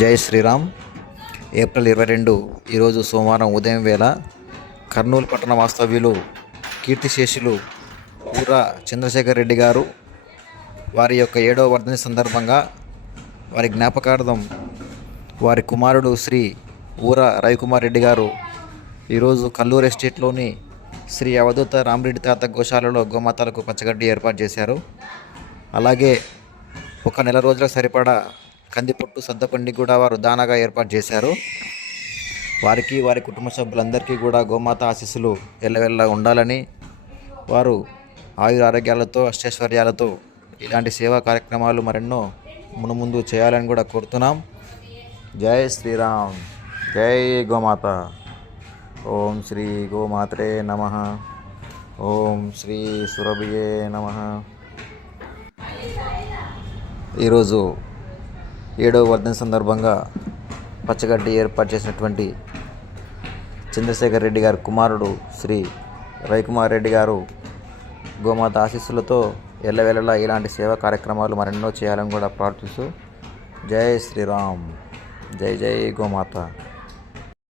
జై శ్రీరామ్. ఏప్రిల్ ఇరవై రెండు ఈరోజు సోమవారం ఉదయం వేళ కర్నూలు పట్టణ వాస్తవ్యులు కీర్తిశేషులు ఊర చంద్రశేఖర్ రెడ్డి గారు వారి యొక్క ఏడవ వర్ధని సందర్భంగా వారి జ్ఞాపకార్థం వారి కుమారుడు శ్రీ ఊర రవికుమార్ రెడ్డి గారు ఈరోజు కల్లూరు ఎస్టేట్లోని శ్రీ అవధూత రామరెడ్డి తాత గోశాలలో గోమాతలకు పచ్చగడ్డి ఏర్పాటు చేశారు. అలాగే ఒక నెల రోజులకు సరిపడా కందిపొట్టు సద్దపండి కూడా వారు దానాగా ఏర్పాటు చేశారు. వారికి వారి కుటుంబ సభ్యులందరికీ కూడా గోమాత ఆశీస్సులు ఎల్లవెల్లా ఉండాలని వారు ఆయుర ఆరోగ్యాలతో అష్టైశ్వర్యాలతో ఇలాంటి సేవా కార్యక్రమాలు మరెన్నో మునుముందు చేయాలని కూడా కోరుతున్నాం. జై శ్రీరామ్. జై గోమాత. ఓం శ్రీ గోమాత్రే నమ. ఓం శ్రీ సురభియే నమ. ఈరోజు ఏడవ వర్ధన సందర్భంగా పచ్చగడ్డి ఏర్పాటు చేసినటువంటి చంద్రశేఖర్ రెడ్డి గారి కుమారుడు శ్రీ రవికుమార్ రెడ్డి గారు గోమాత ఆశీస్సులతో ఎల్లవేళలా ఇలాంటి సేవా కార్యక్రమాలు మరెన్నో చేయాలని కూడా ప్రార్థిస్తూ జై శ్రీరామ్. జై జై గోమాత.